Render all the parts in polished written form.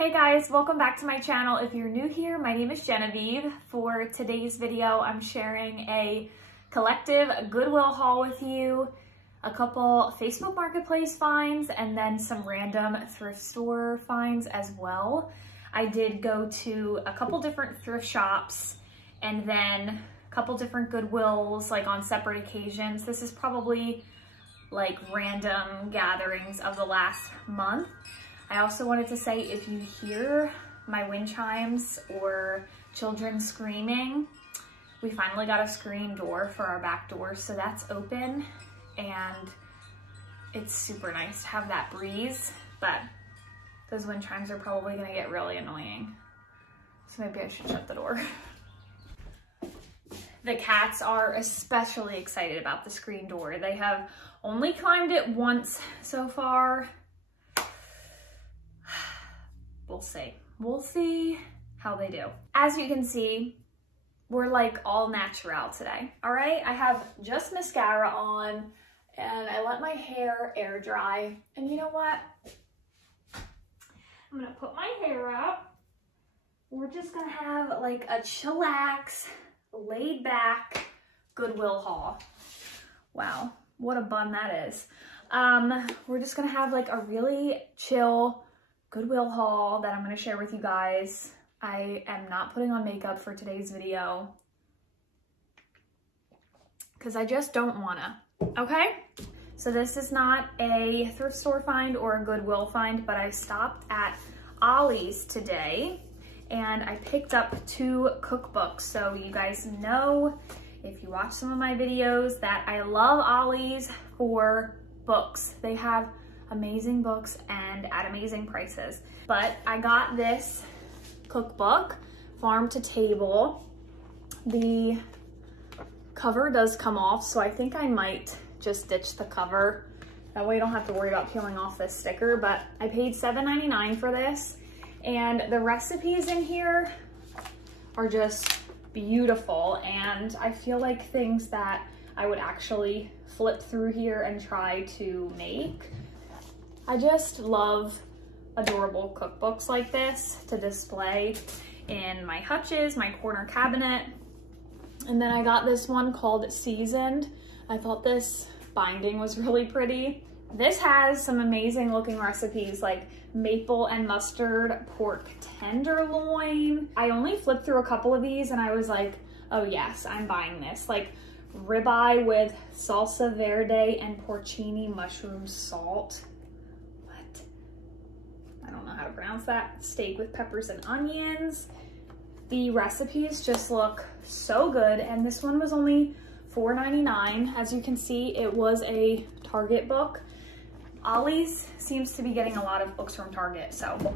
Hey guys, welcome back to my channel. If you're new here, my name is Genevieve. For today's video, I'm sharing a collective Goodwill haul with you, a couple Facebook Marketplace finds, and then some random thrift store finds as well. I did go to a couple different thrift shops and then a couple different Goodwills like on separate occasions. This is probably like random gatherings of the last month. I also wanted to say, if you hear my wind chimes or children screaming, we finally got a screen door for our back door, so that's open, and it's super nice to have that breeze, but those wind chimes are probably gonna get really annoying, so maybe I should shut the door. The cats are especially excited about the screen door. They have only climbed it once so far. We'll see how they do. As you can see, we're like all natural today, all right? I have just mascara on and I let my hair air dry. And you know what? I'm gonna put my hair up. We're just gonna have like a chillax, laid back Goodwill haul. Wow, what a bun that is. We're just gonna have like a really chill Goodwill haul that I'm going to share with you guys. I am not putting on makeup for today's video because I just don't want to, okay? So this is not a thrift store find or a Goodwill find, but I stopped at Ollie's today and I picked up 2 cookbooks. So you guys know, if you watch some of my videos, that I love Ollie's for books. They have amazing books and at amazing prices. But I got this cookbook, Farm to Table. The cover does come off, so I think I might just ditch the cover. That way I don't have to worry about peeling off this sticker, but I paid $7.99 for this. And the recipes in here are just beautiful, and I feel like things that I would actually flip through here and try to make. I just love adorable cookbooks like this to display in my hutches, my corner cabinet. And then I got this one called Seasoned. I thought this binding was really pretty. This has some amazing looking recipes like maple and mustard pork tenderloin. I only flipped through a couple of these and I was like, oh yes, I'm buying this. Like ribeye with salsa verde and porcini mushroom salt. I don't know how to pronounce that. Steak with peppers and onions. The recipes just look so good, and this one was only $4.99. As you can see, it was a Target book. Ollie's seems to be getting a lot of books from Target, so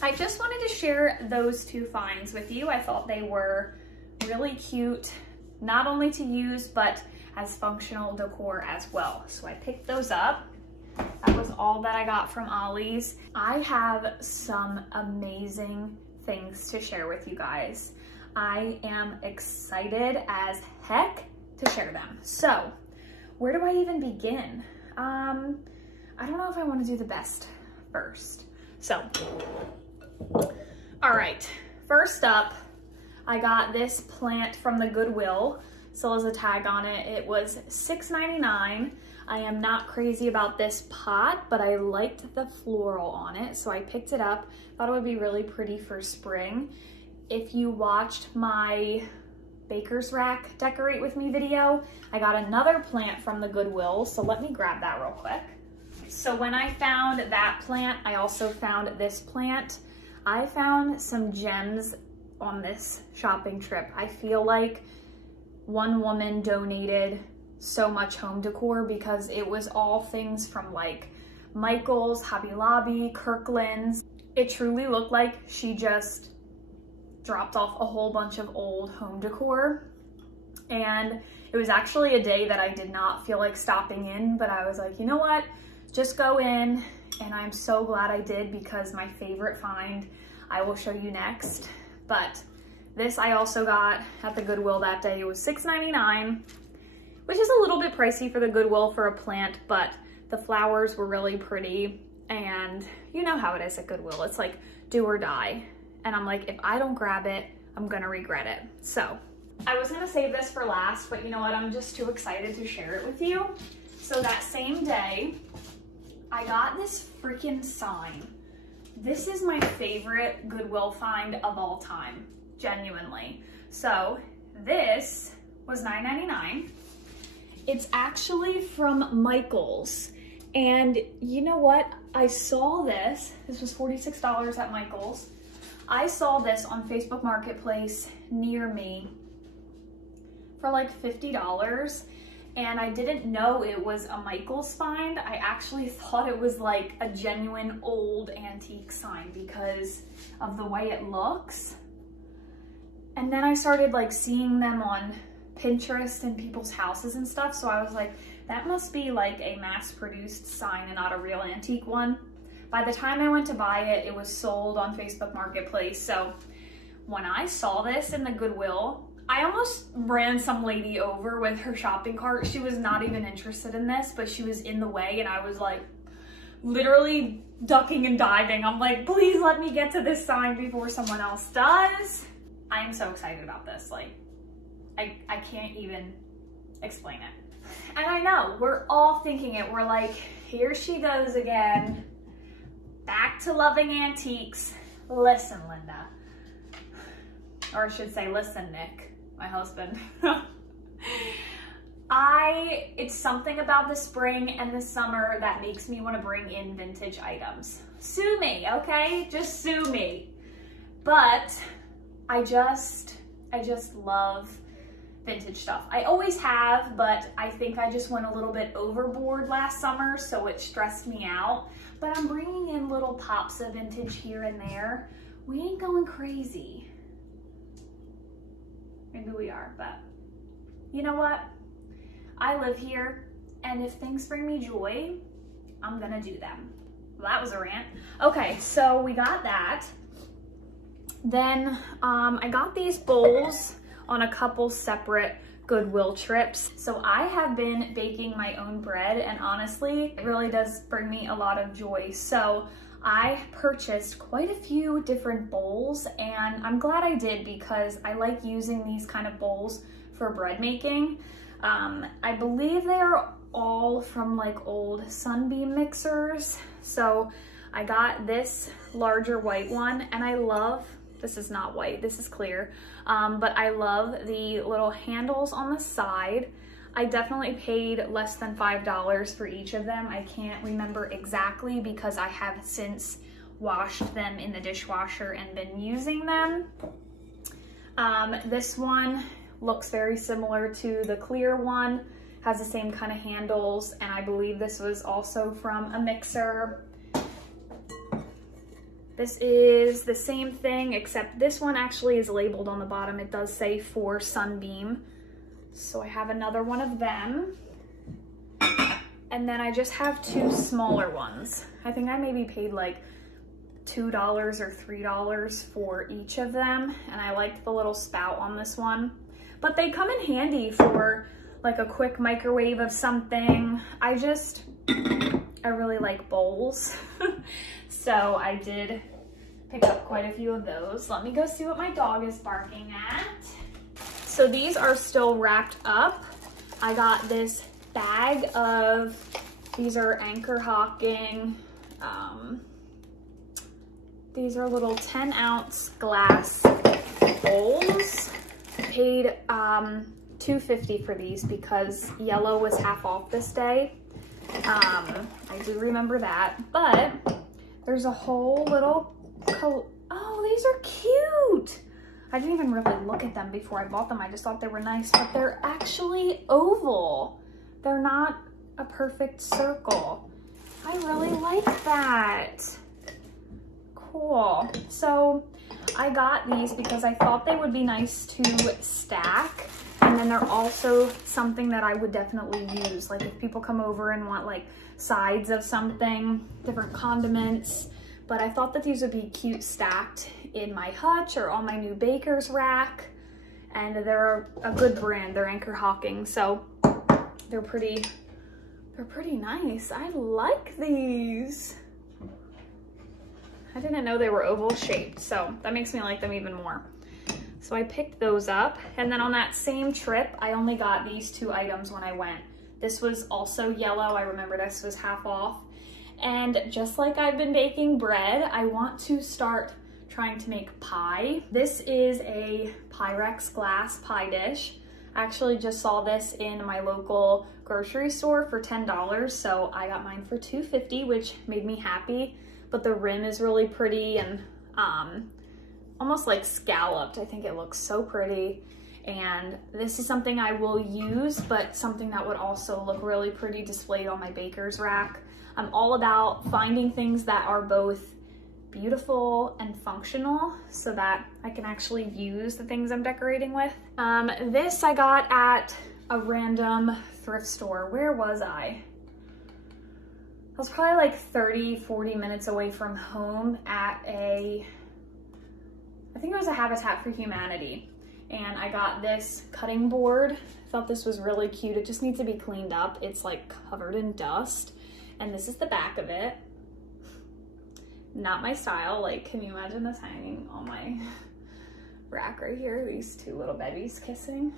I just wanted to share those 2 finds with you. I thought they were really cute, not only to use, but as functional decor as well. So I picked those up. That was all that I got from Ollie's. I have some amazing things to share with you guys. I am excited as heck to share them. So, where do I even begin? I don't know if I want to do the best first. So, all right, first up, I got this plant from the Goodwill. Still has a tag on it. It was $6.99. I am not crazy about this pot, but I liked the floral on it, so I picked it up. Thought it would be really pretty for spring. If you watched my Baker's Rack Decorate With Me video, I got another plant from the Goodwill, so let me grab that real quick. So when I found that plant, I also found this plant. I found some gems on this shopping trip. I feel like one woman donated so much home decor because it was all things from like Michael's, Hobby Lobby, Kirkland's. It truly looked like she just dropped off a whole bunch of old home decor. And it was actually a day that I did not feel like stopping in, but I was like, you know what? Just go in. And I'm so glad I did because my favorite find I will show you next. But this I also got at the Goodwill that day. It was $6.99. Which is a little bit pricey for the Goodwill for a plant, but the flowers were really pretty, and you know how it is at Goodwill. It's like do or die. And I'm like, if I don't grab it, I'm gonna regret it. So I was gonna save this for last, but you know what? I'm just too excited to share it with you. So that same day, I got this freaking sign. This is my favorite Goodwill find of all time, genuinely. So this was $9.99. It's actually from Michael's. And you know what? I saw this. This was $46 at Michael's. I saw this on Facebook Marketplace near me for like $50. And I didn't know it was a Michael's find. I actually thought it was like a genuine old antique sign because of the way it looks. And then I started like seeing them on Pinterest and people's houses and stuff. So I was like, that must be like a mass-produced sign and not a real antique one. By the time I went to buy it, it was sold on Facebook Marketplace. So when I saw this in the Goodwill, I almost ran some lady over with her shopping cart. She was not even interested in this, but she was in the way and I was like literally ducking and diving. I'm like, please let me get to this sign before someone else does. I am so excited about this. Like, I can't even explain it. And I know, we're all thinking it. We're like, here she goes again. Back to loving antiques. Listen, Linda. Or I should say, listen, Nick, my husband. It's something about the spring and the summer that makes me want to bring in vintage items. Sue me, okay? Just sue me. But I just love vintage stuff. I always have, but I think I just went a little bit overboard last summer, so it stressed me out. But I'm bringing in little pops of vintage here and there. We ain't going crazy. Maybe we are, but you know what? I live here, and if things bring me joy, I'm gonna do them. Well, that was a rant. Okay, so we got that. Then I got these bowls on a couple separate Goodwill trips. So I have been baking my own bread, and honestly, it really does bring me a lot of joy. So I purchased quite a few different bowls, and I'm glad I did because I like using these kind of bowls for bread making. I believe they are all from like old Sunbeam mixers. So I got this larger white one, and I love, this is not white, this is clear, but I love the little handles on the side. I definitely paid less than $5 for each of them. I can't remember exactly because I have since washed them in the dishwasher and been using them. This one looks very similar to the clear one, has the same kind of handles, and I believe this was also from a mixer. This is the same thing, except this one actually is labeled on the bottom. It does say for Sunbeam. So I have another one of them. And then I just have two smaller ones. I think I maybe paid like $2 or $3 for each of them. And I liked the little spout on this one. But they come in handy for like a quick microwave of something. I really like bowls. So I did pick up quite a few of those. Let me go see what my dog is barking at. So these are still wrapped up. I got this bag of, these are Anchor Hocking. These are little 10-ounce glass bowls. I paid $2.50 for these because yellow was half off this day. I do remember that, but there's a whole little, oh, these are cute. I didn't even really look at them before I bought them. I just thought they were nice, but they're actually oval. They're not a perfect circle. I really like that. Cool. So I got these because I thought they would be nice to stack. And then they're also something that I would definitely use. Like if people come over and want like sides of something, different condiments. But I thought that these would be cute stacked in my hutch or on my new baker's rack. And they're a good brand. They're Anchor Hocking. So they're pretty nice. I like these. I didn't know they were oval shaped, so that makes me like them even more. So I picked those up, and then on that same trip, I only got these 2 items when I went. This was also yellow. I remember this was half off. And just like I've been baking bread, I want to start trying to make pie. This is a Pyrex glass pie dish. I actually just saw this in my local grocery store for $10, so I got mine for $2.50, which made me happy. But the rim is really pretty and almost like scalloped. I think it looks so pretty. And this is something I will use, but something that would also look really pretty displayed on my baker's rack. I'm all about finding things that are both beautiful and functional so that I can actually use the things I'm decorating with. This I got at a random thrift store. Where was I? I was probably like 30-40 minutes away from home at I think it was a Habitat for Humanity. And I got this cutting board. I thought this was really cute. It just needs to be cleaned up. It's like covered in dust. And this is the back of it. Not my style. Like, can you imagine this hanging on my rack right here? These 2 little babies kissing.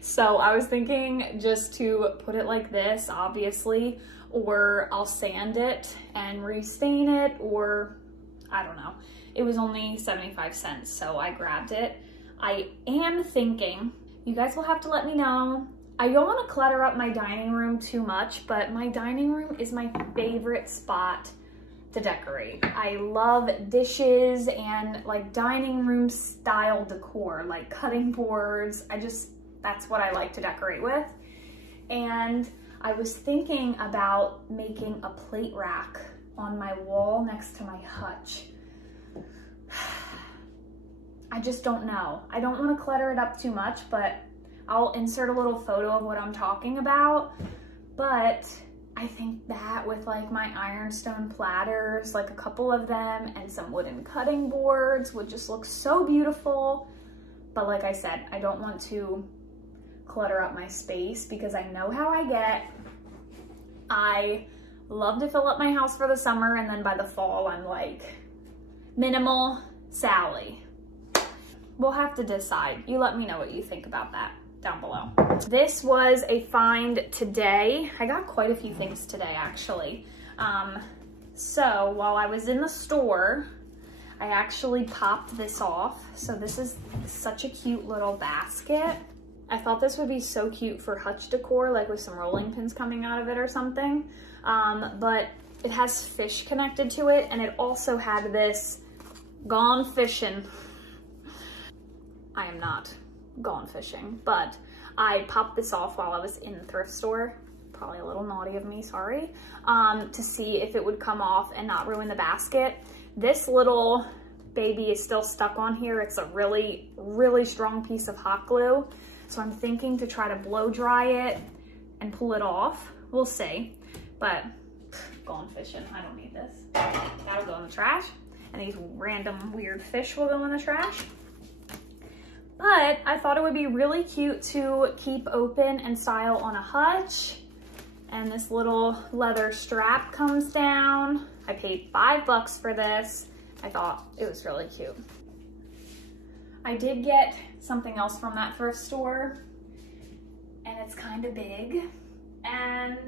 So I was thinking just to put it like this, obviously, or I'll sand it and restain it, or I don't know. It was only 75 cents, so I grabbed it. I am thinking, you guys will have to let me know. I don't want to clutter up my dining room too much, but my dining room is my favorite spot to decorate. I love dishes and like dining room style decor, like cutting boards. That's what I like to decorate with. And I was thinking about making a plate rack on my wall next to my hutch. I just don't know. I don't want to clutter it up too much, but I'll insert a little photo of what I'm talking about. But I think that with like my ironstone platters, like a couple of them, and some wooden cutting boards would just look so beautiful. But like I said, I don't want to clutter up my space because I know how I get. I love to fill up my house for the summer, and then by the fall, I'm like, minimal Sally. We'll have to decide. You let me know what you think about that down below. This was a find today. I got quite a few things today, actually. So while I was in the store, I actually popped this off. So this is such a cute little basket. I thought this would be so cute for hutch decor, like with some rolling pins coming out of it or something. But it has fish connected to it, and it also had this gone fishing. I am not gone fishing, but I popped this off while I was in the thrift store. Probably a little naughty of me, sorry. To see if it would come off and not ruin the basket. This little baby is still stuck on here. It's a really, really strong piece of hot glue. So I'm thinking to try to blow dry it and pull it off. We'll see, but gone fishing, I don't need this. That'll go in the trash. And these random weird fish will go in the trash. But I thought it would be really cute to keep open and style on a hutch. And this little leather strap comes down. I paid $5 for this. I thought it was really cute. I did get something else from that thrift store, and it's kind of big. And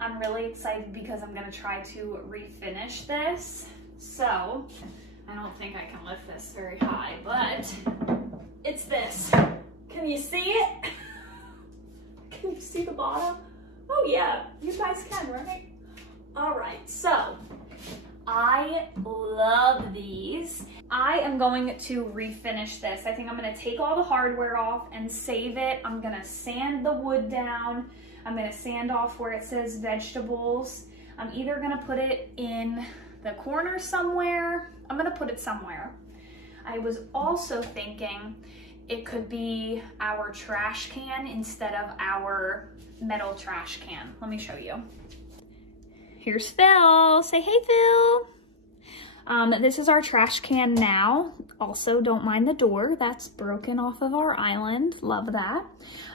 I'm really excited because I'm gonna try to refinish this. So I don't think I can lift this very high, but it's this. Can you see it? Can you see the bottom? Oh yeah, you guys can, right? All right, so I love these. I am going to refinish this. I think I'm gonna take all the hardware off and save it. I'm gonna sand the wood down. I'm gonna sand off where it says vegetables. I'm either gonna put it in the corner somewhere. I'm gonna put it somewhere. I was also thinking it could be our trash can instead of our metal trash can. Let me show you. Here's Phil. Say hey, Phil. This is our trash can now. Also, don't mind the door. That's broken off of our island. Love that.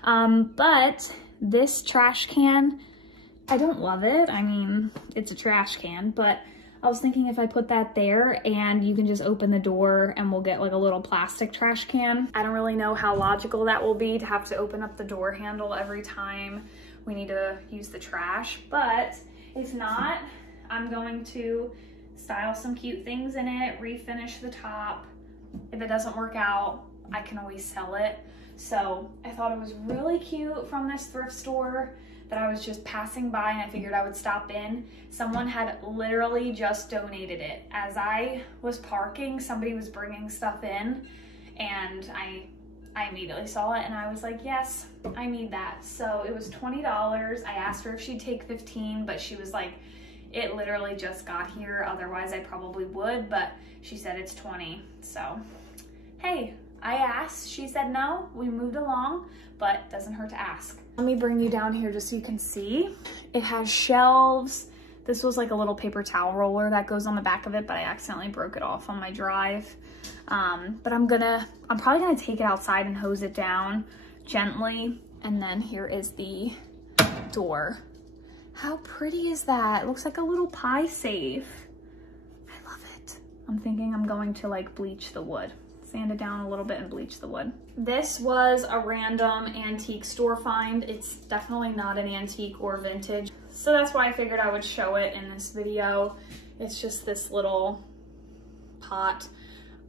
But this trash can, I don't love it. I mean, it's a trash can, but I was thinking if I put that there and you can just open the door and we'll get like a little plastic trash can. I don't really know how logical that will be to have to open up the door handle every time we need to use the trash, but if not, I'm going to style some cute things in it, refinish the top. If it doesn't work out, I can always sell it. So I thought it was really cute from this thrift store that I was just passing by and I figured I would stop in. Someone had literally just donated it. As I was parking, somebody was bringing stuff in and I immediately saw it and I was like, yes, I need that. So it was $20. I asked her if she'd take 15, but she was like, it literally just got here. Otherwise I probably would, but she said it's 20. So, hey, I asked, she said no, we moved along, but doesn't hurt to ask. Let me bring you down here just so you can see. It has shelves. This was like a little paper towel roller that goes on the back of it, but I accidentally broke it off on my drive. But I'm probably gonna take it outside and hose it down gently. And then here is the door. How pretty is that? It looks like a little pie safe. I love it. I'm thinking I'm going to like bleach the wood. Sand it down a little bit and bleach the wood. This was a random antique store find. It's definitely not an antique or vintage. So that's why I figured I would show it in this video. It's just this little pot.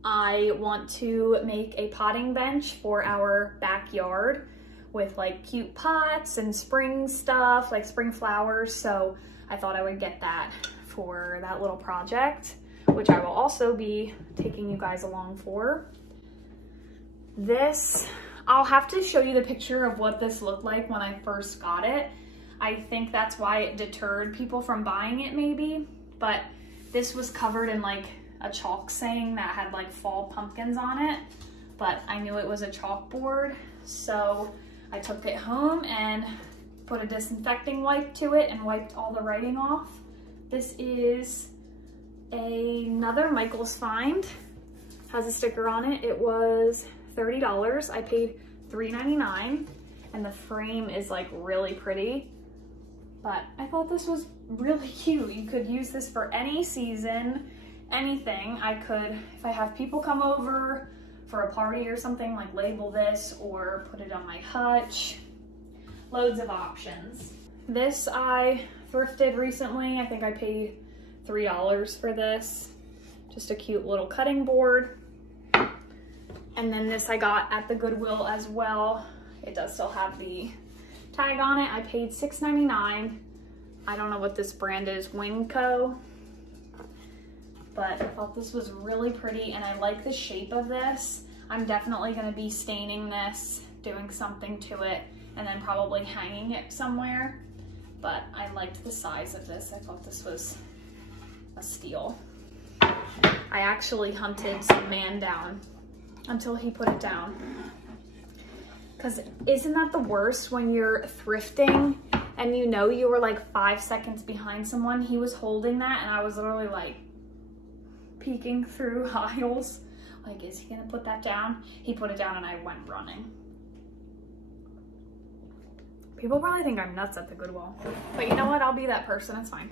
I want to make a potting bench for our backyard with like cute pots and spring stuff, like spring flowers. So I thought I would get that for that little project, which I will also be taking you guys along for. This, I'll have to show you the picture of what this looked like when I first got it. I think that's why it deterred people from buying it maybe, but this was covered in like a chalk saying that had like fall pumpkins on it, but I knew it was a chalkboard. So I took it home and put a disinfecting wipe to it and wiped all the writing off. This is another Michael's find. Has a sticker on it. It was $30. I paid $3.99 and the frame is like really pretty. But I thought this was really cute. You could use this for any season, anything. I could, if I have people come over for a party or something, like label this or put it on my hutch. Loads of options. This I thrifted recently. I think I paid $3 for this. Just a cute little cutting board. And then this I got at the Goodwill as well. It does still have the tag on it. I paid $6.99. I don't know what this brand is, Wingco. But I thought this was really pretty and I like the shape of this. I'm definitely gonna be staining this, doing something to it, and then probably hanging it somewhere. But I liked the size of this. I thought this was a steal. I actually hunted some man down until he put it down. Because isn't that the worst when you're thrifting and you know you were like 5 seconds behind someone? He was holding that and I was literally like peeking through aisles. Like, is he gonna put that down? He put it down and I went running. People probably think I'm nuts at the Goodwill, but you know what? I'll be that person, it's fine.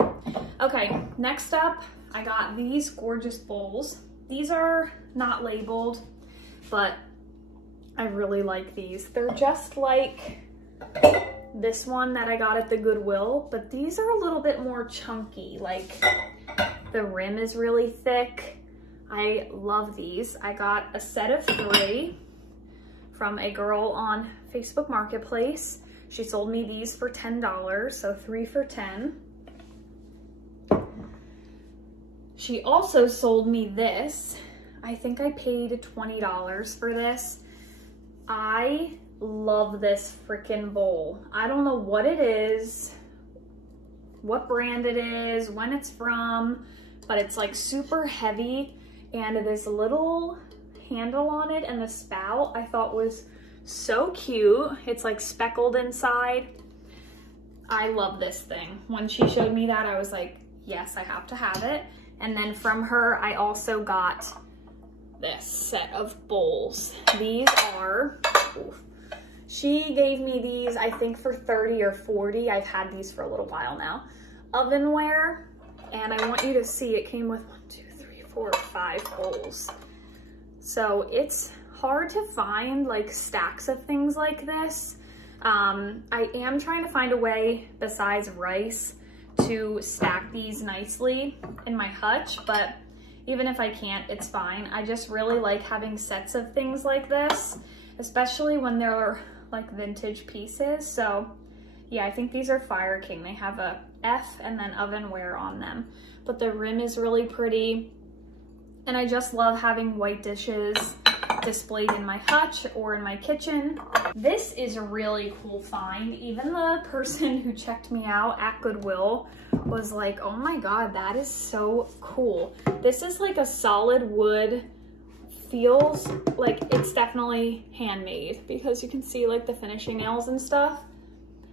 Okay, next up, I got these gorgeous bowls. These are not labeled, but I really like these. They're just like this one that I got at the Goodwill, but these are a little bit more chunky. Like the rim is really thick. I love these. I got a set of 3 from a girl on Facebook Marketplace. She sold me these for $10, so 3 for $10. She also sold me this. I think I paid $20 for this. I love this freaking bowl. I don't know what it is, what brand it is, when it's from, but it's like super heavy and this little handle on it and the spout I thought was so cute. It's like speckled inside. I love this thing. When she showed me that, I was like, yes, I have to have it. And then from her, I also got this set of bowls. These are, she gave me these, I think for 30 or 40. I've had these for a little while now. Ovenware. and I want you to see it came with 1, 2, 3, 4, 5 holes. So it's hard to find like stacks of things like this. I am trying to find a way besides rice to stack these nicely in my hutch, but even if I can't, it's fine. I just really like having sets of things like this, especially when they're like vintage pieces. So yeah, I think these are Fire King. They have a F and then ovenware on them, but the rim is really pretty. And I just love having white dishes displayed in my hutch or in my kitchen. This is a really cool find. Even the person who checked me out at Goodwill was like, oh my God, that is so cool. This is like a solid wood, feels like it's definitely handmade because you can see like the finishing nails and stuff.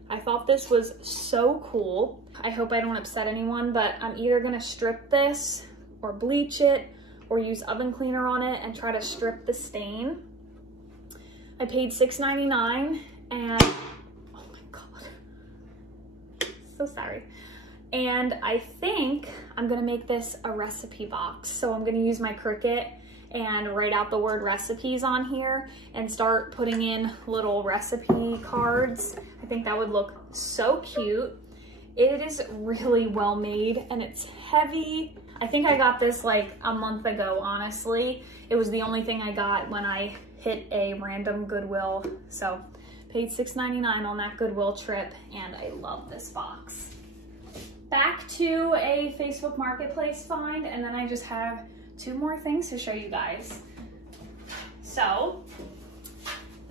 I thought this was so cool. I hope I don't upset anyone, but I'm either gonna strip this or bleach it or use oven cleaner on it and try to strip the stain. I paid $6.99 and, oh my God, so sorry. And I think I'm gonna make this a recipe box. So I'm gonna use my Cricut and write out the word recipes on here and start putting in little recipe cards. I think that would look so cute. It is really well made and it's heavy. I think I got this like a month ago, honestly. It was the only thing I got when I hit a random Goodwill. So paid $6.99 on that Goodwill trip and I love this box. Back to a Facebook Marketplace find, and then I just have 2 more things to show you guys. So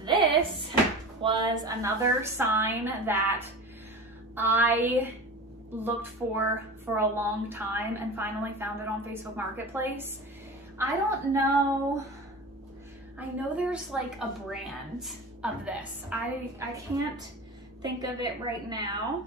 this was another sign that I looked for a long time and finally found it on Facebook Marketplace. I don't know, I know there's like a brand of this. I can't think of it right now,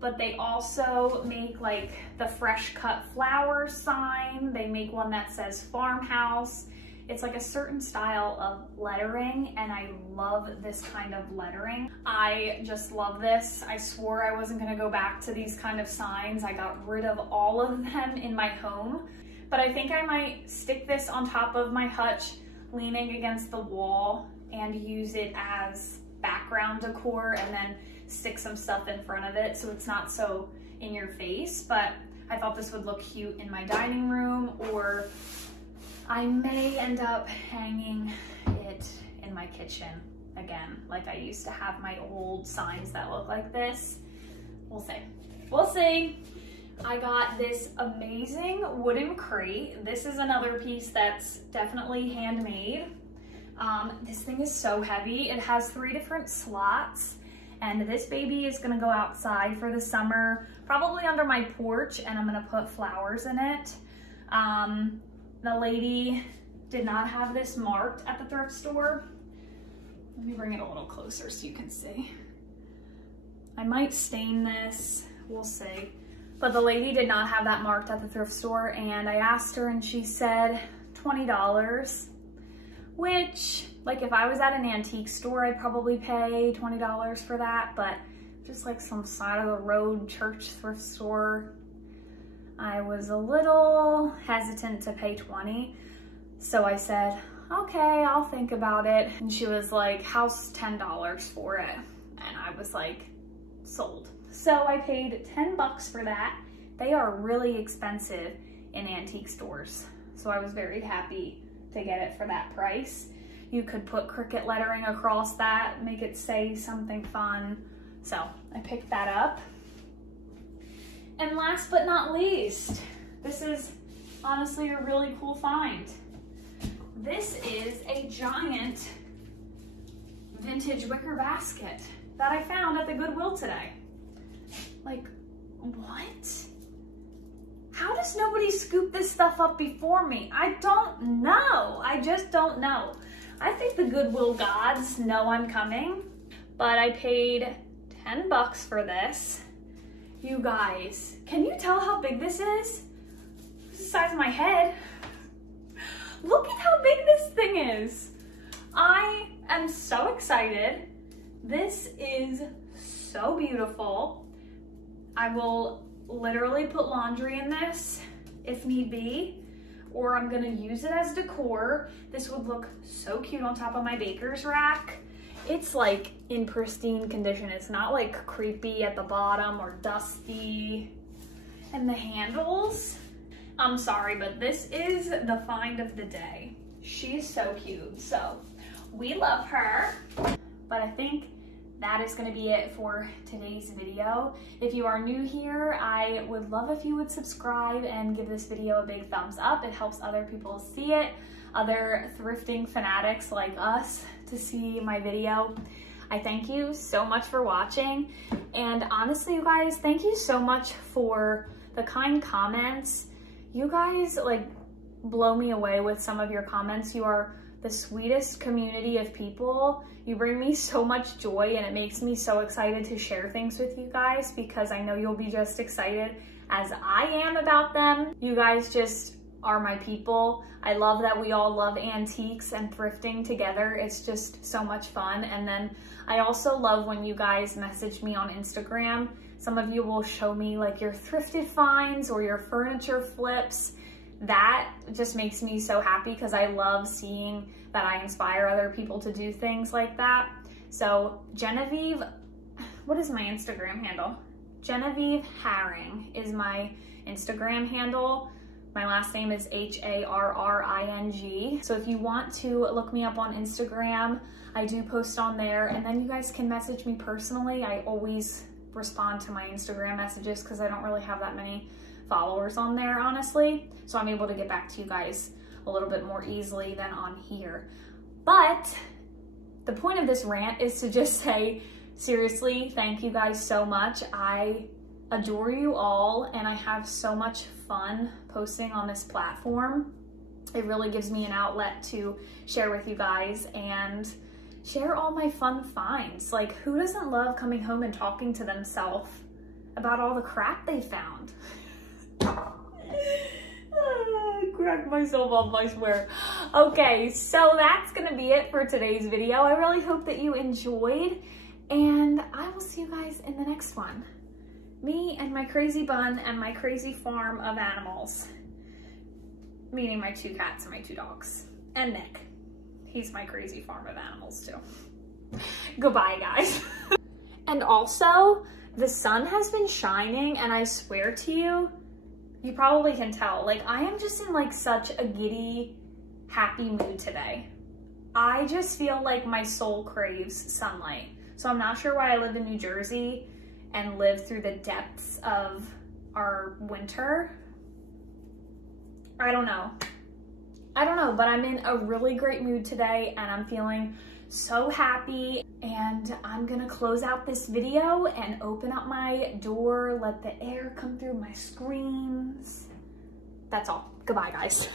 but they also make like the fresh cut flowers sign. They make one that says farmhouse. It's like a certain style of lettering and I love this kind of lettering. I just love this. I swore I wasn't gonna go back to these kind of signs. I got rid of all of them in my home, but I think I might stick this on top of my hutch, leaning against the wall and use it as background decor and then stick some stuff in front of it so it's not so in your face. But I thought this would look cute in my dining room, or I may end up hanging it in my kitchen again, like I used to have my old signs that look like this. We'll see. We'll see. I got this amazing wooden crate. This is another piece that's definitely handmade. This thing is so heavy. It has 3 different slots, and this baby is gonna go outside for the summer, probably under my porch, and I'm gonna put flowers in it. The lady did not have this marked at the thrift store. Let me bring it a little closer so you can see. I might stain this, we'll see. But the lady did not have that marked at the thrift store, and I asked her and she said $20, which, like if I was at an antique store, I'd probably pay $20 for that, but just like some side of the road church thrift store, I was a little hesitant to pay $20. So I said, okay, I'll think about it. And she was like, how's $10 for it? And I was like, sold. So I paid 10 bucks for that. They are really expensive in antique stores. So I was very happy to get it for that price. You could put Cricut lettering across that, make it say something fun. So I picked that up. And last but not least, this is honestly a really cool find. This is a giant vintage wicker basket that I found at the Goodwill today. Like, what? How does nobody scoop this stuff up before me? I don't know. I just don't know. I think the Goodwill gods know I'm coming, but I paid 10 bucks for this. You guys, can you tell how big this is? It's the size of my head. Look at how big this thing is. I am so excited. This is so beautiful. I will literally put laundry in this if need be, or I'm gonna use it as decor. This would look so cute on top of my baker's rack. It's like in pristine condition. It's not like creepy at the bottom or dusty. And the handles, I'm sorry, but this is the find of the day. She's so cute, so we love her. But I think that is gonna be it for today's video. If you are new here, I would love if you would subscribe and give this video a big thumbs up. It helps other people see it, other thrifting fanatics like us to see my video. I thank you so much for watching. And honestly, you guys, thank you so much for the kind comments. You guys like blow me away with some of your comments. You are the sweetest community of people. You bring me so much joy, and it makes me so excited to share things with you guys because I know you'll be just excited as I am about them. You guys just are my people. I love that we all love antiques and thrifting together. It's just so much fun. And then I also love when you guys message me on Instagram. Some of you will show me like your thrifted finds or your furniture flips. That just makes me so happy because I love seeing that I inspire other people to do things like that. So Genevieve, what is my Instagram handle? Genevieve Harring is my Instagram handle. My last name is Harring. So if you want to look me up on Instagram, I do post on there, and then you guys can message me personally. I always respond to my Instagram messages because I don't really have that many followers on there, honestly. So I'm able to get back to you guys a little bit more easily than on here. But the point of this rant is to just say, seriously, thank you guys so much. I adore you all, and I have so much fun posting on this platform. It really gives me an outlet to share with you guys and share all my fun finds. Like, who doesn't love coming home and talking to themselves about all the crap they found? I cracked myself up, I swear. Okay, so that's gonna be it for today's video. I really hope that you enjoyed, and I will see you guys in the next one. Me and my crazy bun and my crazy farm of animals. Meaning my 2 cats and my 2 dogs. And Nick. He's my crazy farm of animals too. Goodbye, guys. And also, the sun has been shining, and I swear to you, you probably can tell, like, I am just in like such a giddy, happy mood today. I just feel like my soul craves sunlight. So I'm not sure why I live in New Jersey and live through the depths of our winter. I don't know, but I'm in a really great mood today, and I'm feeling so happy. And I'm gonna close out this video and open up my door, let the air come through my screens. That's all. Goodbye, guys.